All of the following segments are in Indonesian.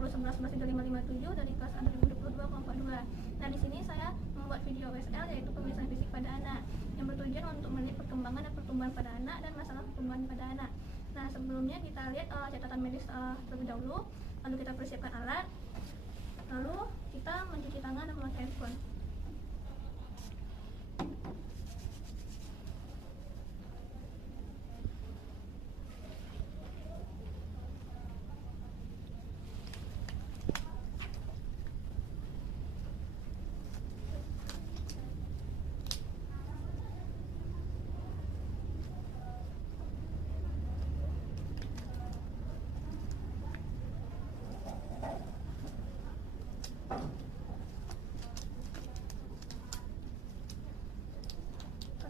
2011-11-3557 dari kelas 2022 kelompok 2. Nah, di sini saya membuat video OSL yaitu pemeriksaan fisik pada anak yang bertujuan untuk melihat perkembangan dan pertumbuhan pada anak dan masalah pertumbuhan pada anak. Nah, sebelumnya kita lihat catatan medis terlebih dahulu, lalu kita persiapkan alat, lalu kita mencuci tangan dan memakai handphone.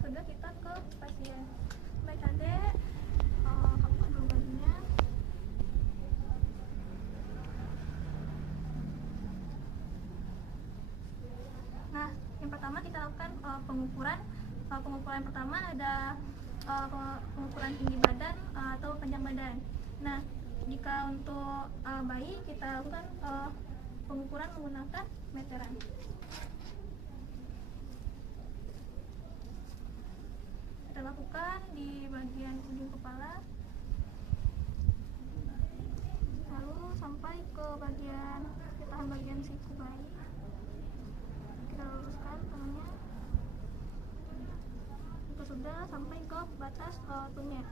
Sudah kita ke pasien. Baik adek, kamu dulu bajunya. Nah, yang pertama kita lakukan pengukuran. Pengukuran pertama ada pengukuran tinggi badan atau panjang badan. Nah, jika untuk bayi kita lakukan pengukuran menggunakan meteran. Kita lakukan di bagian ujung kepala, lalu sampai ke bagian siku bayi. Kita luruskan tangannya, itu sudah sampai ke batas tumit.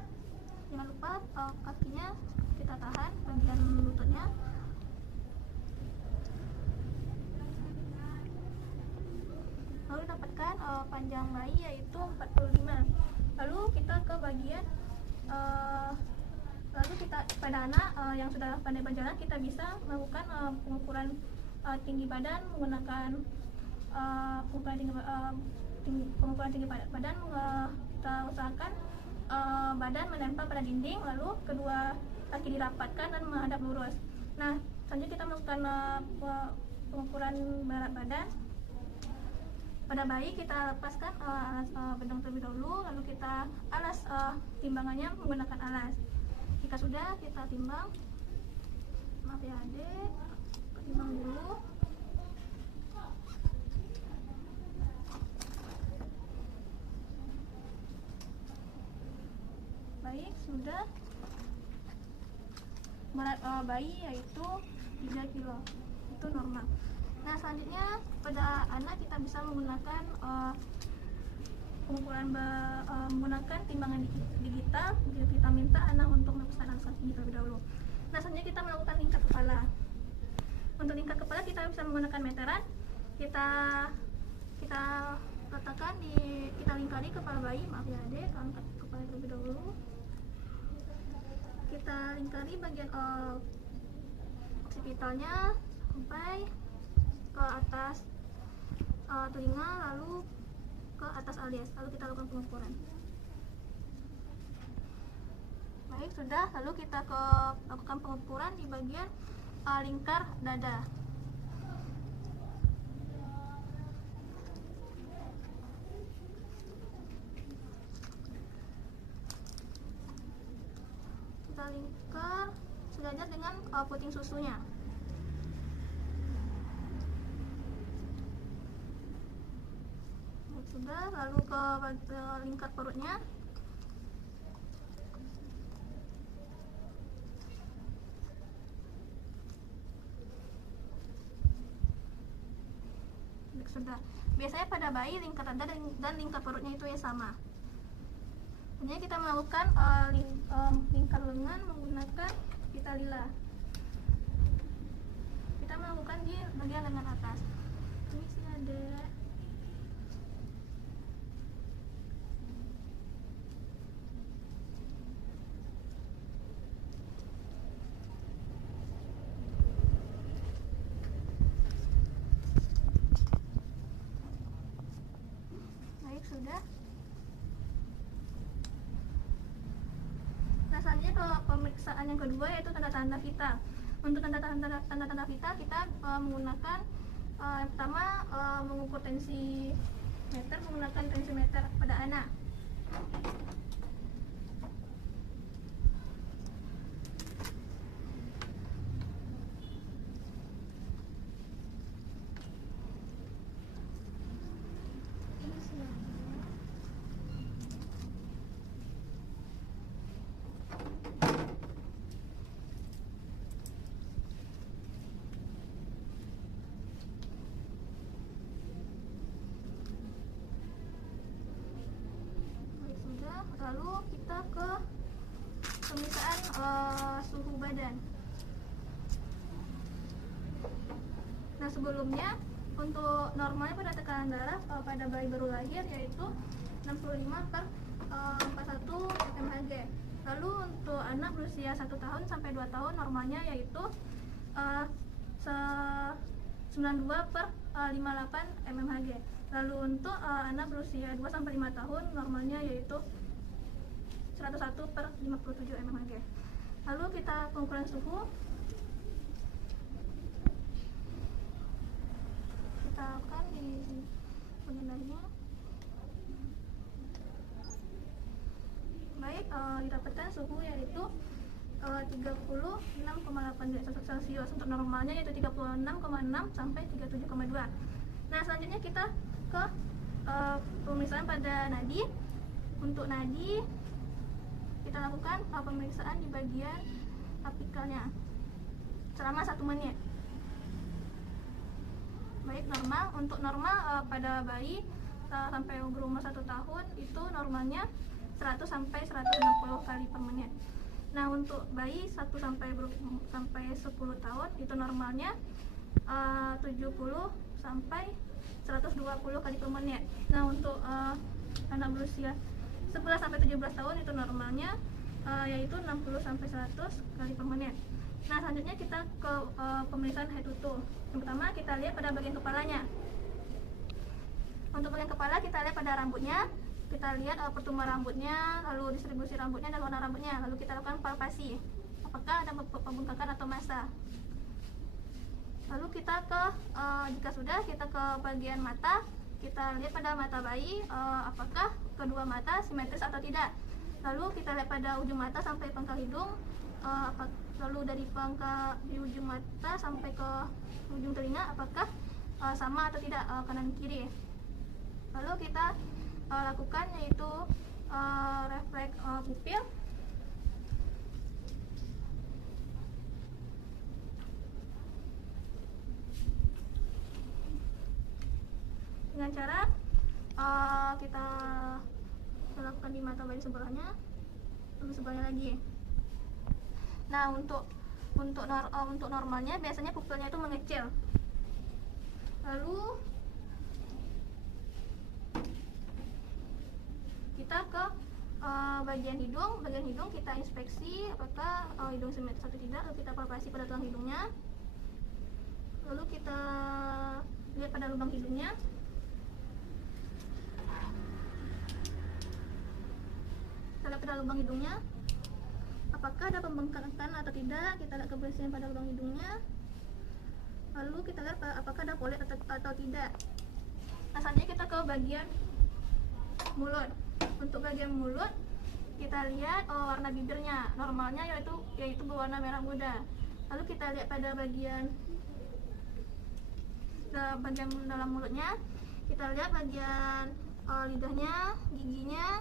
Jangan lupa kakinya kita tahan bagian lututnya. Lalu dapatkan panjang bayi yaitu 45. Lalu kita ke bagian lalu kita pada anak yang sudah pandai berjalan, kita bisa melakukan pengukuran tinggi badan menggunakan pengukuran tinggi badan. Kita usahakan badan menempel pada dinding, lalu kedua kaki dirapatkan dan menghadap lurus. Nah, selanjutnya kita melakukan pengukuran berat badan. Pada bayi kita lepaskan alas bedong terlebih dahulu, lalu kita alas timbangannya menggunakan alas. Jika sudah, kita timbang. Maaf ya adek, timbang dulu. Baik, sudah. Berat bayi yaitu 3 kilo, itu normal. Nah, selanjutnya pada anak kita bisa menggunakan pengukuran menggunakan timbangan digital. Kita minta anak untuk melakukan alas kaki terlebih dahulu. Nah, selanjutnya kita melakukan lingkar kepala. Untuk lingkar kepala kita bisa menggunakan meteran. Kita letakkan kita lingkari kepala bayi. Maaf ya adek, angkat kepala terlebih dahulu. Kita lingkari bagian occipitalnya sampai ke atas telinga, lalu ke atas alias, lalu kita lakukan pengukuran. Baik, sudah. Lalu kita lakukan pengukuran di bagian lingkar dada. Kita lingkar sejajar dengan puting susunya. Sudah, lalu ke lingkar perutnya. Sudah. Biasanya pada bayi lingkar dada dan lingkar perutnya itu yang sama. Kemudian kita melakukan lingkar lengan menggunakan pita lila. Kita melakukan di bagian lengan atas. Ini sih ada. Sudah. Nah, selanjutnya ke pemeriksaan yang kedua yaitu tanda-tanda vital. Untuk tanda-tanda vital kita menggunakan yang pertama mengukur tensi meter menggunakan tensimeter pada anak. lalu kita ke pemeriksaan suhu badan. Nah, sebelumnya untuk normalnya pada tekanan darah pada bayi baru lahir yaitu 65/41 mmHg. Lalu untuk anak berusia 1 tahun sampai 2 tahun normalnya yaitu 92/58 mmHg. Lalu untuk anak berusia 2 sampai 5 tahun normalnya yaitu 101/57 mmHg. Lalu kita pengukuran suhu. Kita akan di bagian. Baik, didapatkan suhu yaitu 36,8 derajat Celcius. Untuk normalnya yaitu 36,6 sampai 37,2. Nah, selanjutnya kita ke pemeriksaan pada nadi. Untuk nadi kita lakukan pemeriksaan di bagian apikalnya selama 1 menit. Baik, normal. Untuk normal pada bayi sampai berumur 1 tahun itu normalnya 100 sampai 160 kali per menit. Nah, untuk bayi 1 sampai 10 tahun itu normalnya 70 sampai 120 kali per menit. Nah, untuk anak berusia 11 sampai 17 tahun itu normalnya yaitu 60 sampai 100 kali per menit. Nah, selanjutnya kita ke pemeriksaan head to toe. Yang pertama kita lihat pada bagian kepalanya. Untuk bagian kepala kita lihat pada rambutnya. Kita lihat pertumbuhan rambutnya, lalu distribusi rambutnya dan warna rambutnya. Lalu kita lakukan palpasi. Apakah ada pembengkakan atau massa. Lalu kita ke jika sudah kita ke bagian mata. Kita lihat pada mata bayi apakah kedua mata simetris atau tidak. Lalu kita lihat pada ujung mata sampai pangkal hidung. Lalu dari pangkal di ujung mata sampai ke ujung telinga apakah sama atau tidak kanan kiri. Lalu kita lakukan yaitu refleks pupil. Dengan cara kita lakukan di mata bayi sebelahnya, lalu sebelahnya lagi. Nah, untuk normalnya biasanya pupilnya itu mengecil. Lalu kita ke bagian hidung. Bagian hidung kita inspeksi apakah hidung simetris atau tidak. Lalu kita palpasi pada tulang hidungnya. Lalu kita lihat pada lubang hidungnya. Kita lihat pada lubang hidungnya apakah ada pembengkakan atau tidak. Kita lihat kebersihan pada lubang hidungnya. Lalu kita lihat apakah ada polip atau tidak. Nah, selanjutnya kita ke bagian mulut. Untuk bagian mulut kita lihat warna bibirnya. Normalnya yaitu berwarna merah muda. Lalu kita lihat pada bagian dalam mulutnya. Kita lihat bagian lidahnya, giginya.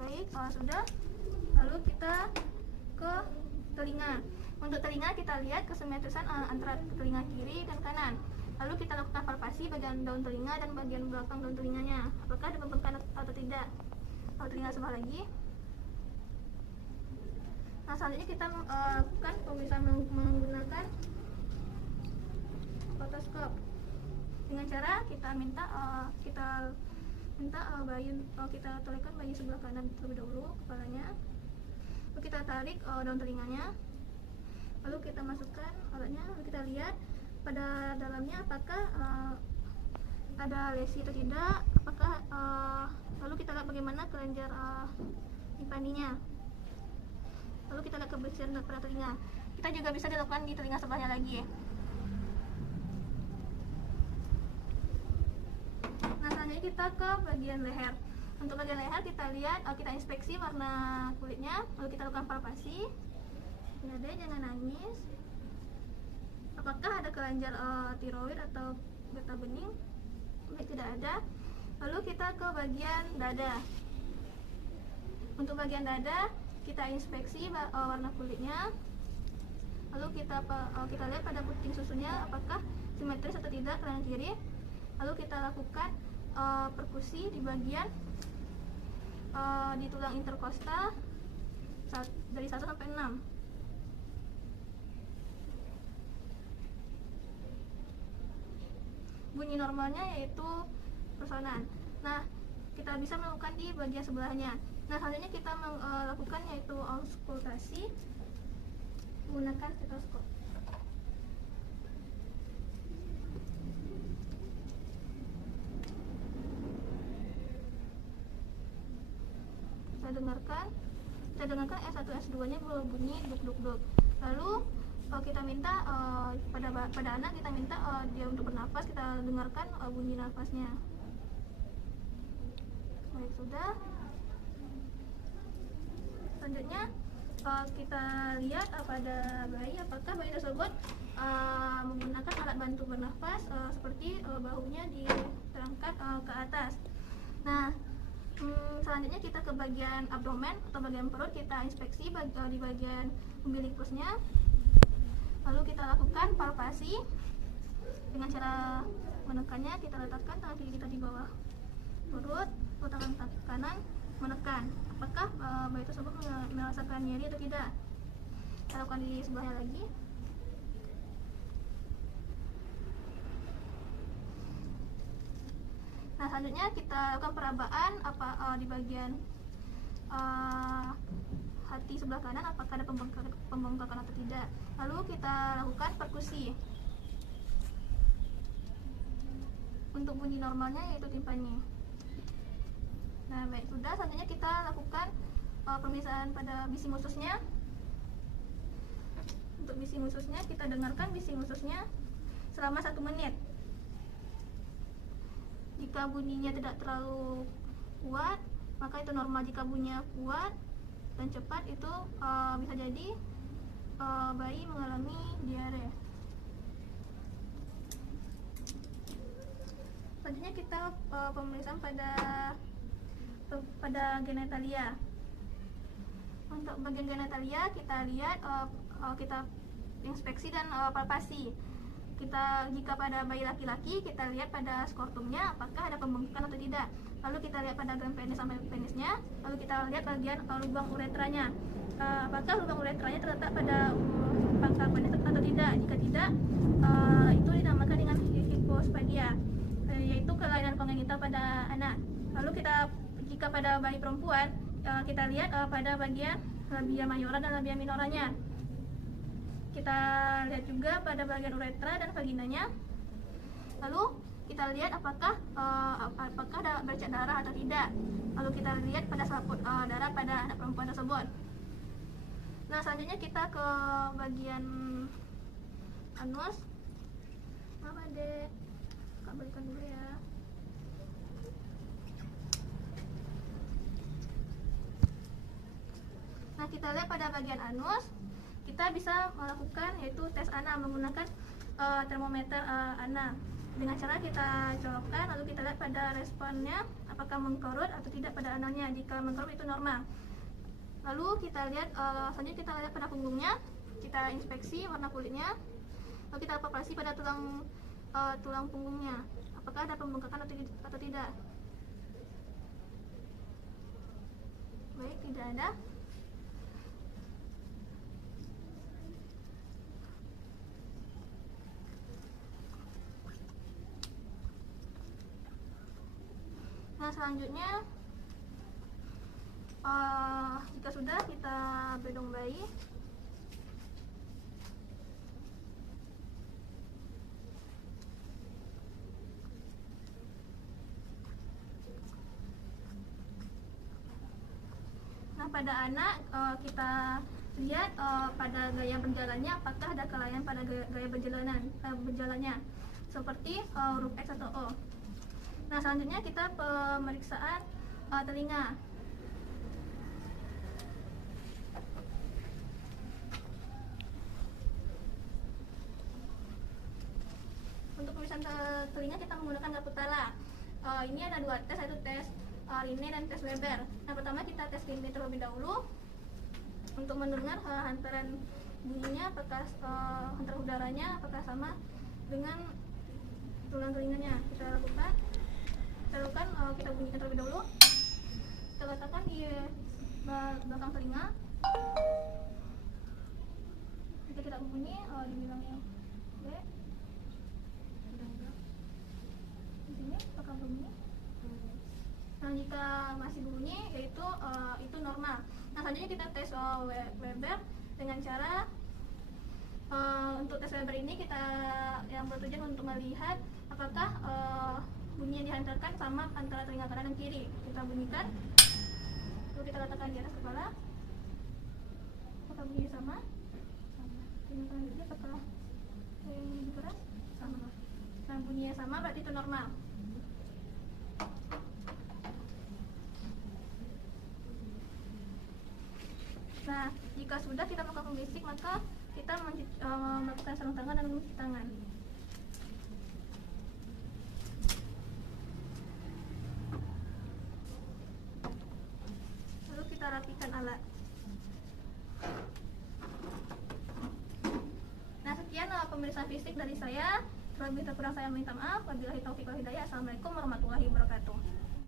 Baik, sudah. Lalu kita ke telinga. Untuk telinga kita lihat kesimetrisan antara telinga kiri dan kanan. Lalu kita lakukan palpasi bagian daun telinga dan bagian belakang daun telinganya. Apakah ada pembengkakan atau tidak. Lalu telinga sebelah lagi. Nah, selanjutnya kita lakukan pemeriksaan menggunakan otoskop. Dengan cara kita minta kita tolakkan bayi sebelah kanan terlebih dahulu kepalanya. Lalu kita tarik daun telinganya. Lalu kita masukkan alatnya. Lalu kita lihat pada dalamnya apakah ada lesi atau tidak. Lalu kita lihat bagaimana kelenjar impaninya. Lalu kita lihat kebersihan pada telinga. Kita juga bisa dilakukan di telinga sebelahnya lagi. Nah, selanjutnya kita ke bagian leher. Untuk bagian leher kita lihat, kita inspeksi warna kulitnya. Lalu kita lakukan palpasi. Dede, jangan nangis. Apakah ada kelenjar tiroid atau getah bening? Baik, tidak ada. Lalu kita ke bagian dada. Untuk bagian dada kita inspeksi warna kulitnya. Lalu kita lihat pada puting susunya apakah simetris atau tidak kanan kiri. Lalu kita lakukan perkusi di bagian di tulang interkostal dari 1 sampai 6. Bunyi normalnya yaitu resonan. Nah, kita bisa melakukan di bagian sebelahnya. Nah, selanjutnya kita melakukan yaitu auskultasi menggunakan stetoskop. Kita dengarkan S1 S2 nya berbunyi duk duk duk. Lalu kita minta pada anak kita minta dia untuk bernafas, kita dengarkan bunyi nafasnya. Baik, sudah. Selanjutnya kita lihat pada bayi, apakah bayi tersebut menggunakan alat bantu bernafas seperti bahunya terangkat ke atas. Nah, selanjutnya kita ke bagian abdomen atau bagian perut, kita inspeksi di bagian umbilikusnya. Lalu kita lakukan palpasi dengan cara menekannya. Kita letakkan tangan kiri kita di bawah perut, tangan kanan menekan. Apakah bayi tersebut merasakan nyeri atau tidak? Kita lakukan di sebelahnya lagi. Nah, selanjutnya kita lakukan perabaan di bagian hati sebelah kanan, apakah ada pembengkakan atau tidak. Lalu kita lakukan perkusi. Untuk bunyi normalnya yaitu timpani. Nah, baik, sudah. Selanjutnya kita lakukan pemeriksaan pada bising ususnya. Untuk bising ususnya, kita dengarkan bising ususnya selama 1 menit. Jika bunyinya tidak terlalu kuat, maka itu normal. Jika bunyinya kuat dan cepat, itu bisa jadi bayi mengalami diare. Selanjutnya kita pemeriksaan pada genitalia. Untuk bagian genitalia kita lihat, kita inspeksi dan palpasi. Jika pada bayi laki-laki, kita lihat pada skortumnya apakah ada pembengkakan atau tidak. Lalu kita lihat pada gram penis sampai penisnya. Lalu kita lihat bagian lubang uretranya, apakah lubang uretranya terletak pada pangkal penis atau tidak. Jika tidak, itu dinamakan dengan hipospadia, yaitu kelainan kongenital pada anak. Lalu jika pada bayi perempuan, kita lihat pada bagian labia mayora dan labia minoranya. Kita lihat juga pada bagian uretra dan vaginanya. Lalu kita lihat apakah ada bercak darah atau tidak. Lalu kita lihat pada selaput darah pada anak perempuan tersebut. Nah, selanjutnya kita ke bagian anus. Maaf adek, Kak balikan dulu ya. Nah, kita lihat pada bagian anus, kita bisa melakukan yaitu tes anal menggunakan termometer anal. Dengan cara kita colokkan, lalu kita lihat pada responnya apakah mengkerut atau tidak pada analnya. Jika mengkerut itu normal. Lalu kita lihat, selanjutnya kita lihat pada punggungnya, kita inspeksi warna kulitnya. Lalu kita palpasi pada tulang punggungnya, apakah ada pembengkakan atau tidak. Baik, tidak ada. Nah, selanjutnya jika sudah, kita bedong bayi. Nah, pada anak kita lihat pada gaya berjalannya apakah ada kelainan pada gaya berjalannya seperti huruf X atau O. Nah, selanjutnya kita pemeriksaan telinga. Untuk pemeriksaan telinga kita menggunakan Kaputala. Ini ada 2 tes, yaitu tes Line dan tes Weber. Nah, pertama kita tes Line terlebih dahulu untuk mendengar hantaran bunyinya, apakah hantaran udaranya apakah sama dengan tulang telinganya. Kita lakukan. Lalu kan kita bunyikan terlebih dahulu. Kita letakkan di belakang telinga. Jika kita bunyi, dibilangnya B. Di sini apakah bunyi? Nah, jika masih bunyi, yaitu itu normal. Nah, selanjutnya kita tes Weber dengan cara untuk tes Weber ini kita yang bertujuan untuk melihat apakah bunyi yang dihantarkan sama antara telinga kanan dan kiri. Kita bunyikan, lalu kita letakkan di atas kepala. Apakah bunyi sama? Sama. Telinga kanan dan kiri apakah yang lebih keras? Sama. Nah, bunyinya sama berarti itu normal. Nah, jika sudah kita melakukan pembisik, maka kita melakukan sarung tangan dan mencuci tangan. Lalu kita rapikan alat. Nah, sekian pemeriksaan fisik dari saya. Terlebih kurang saya minta maaf. Wabillahi taufiq wal hidayah. Assalamualaikum warahmatullahi wabarakatuh.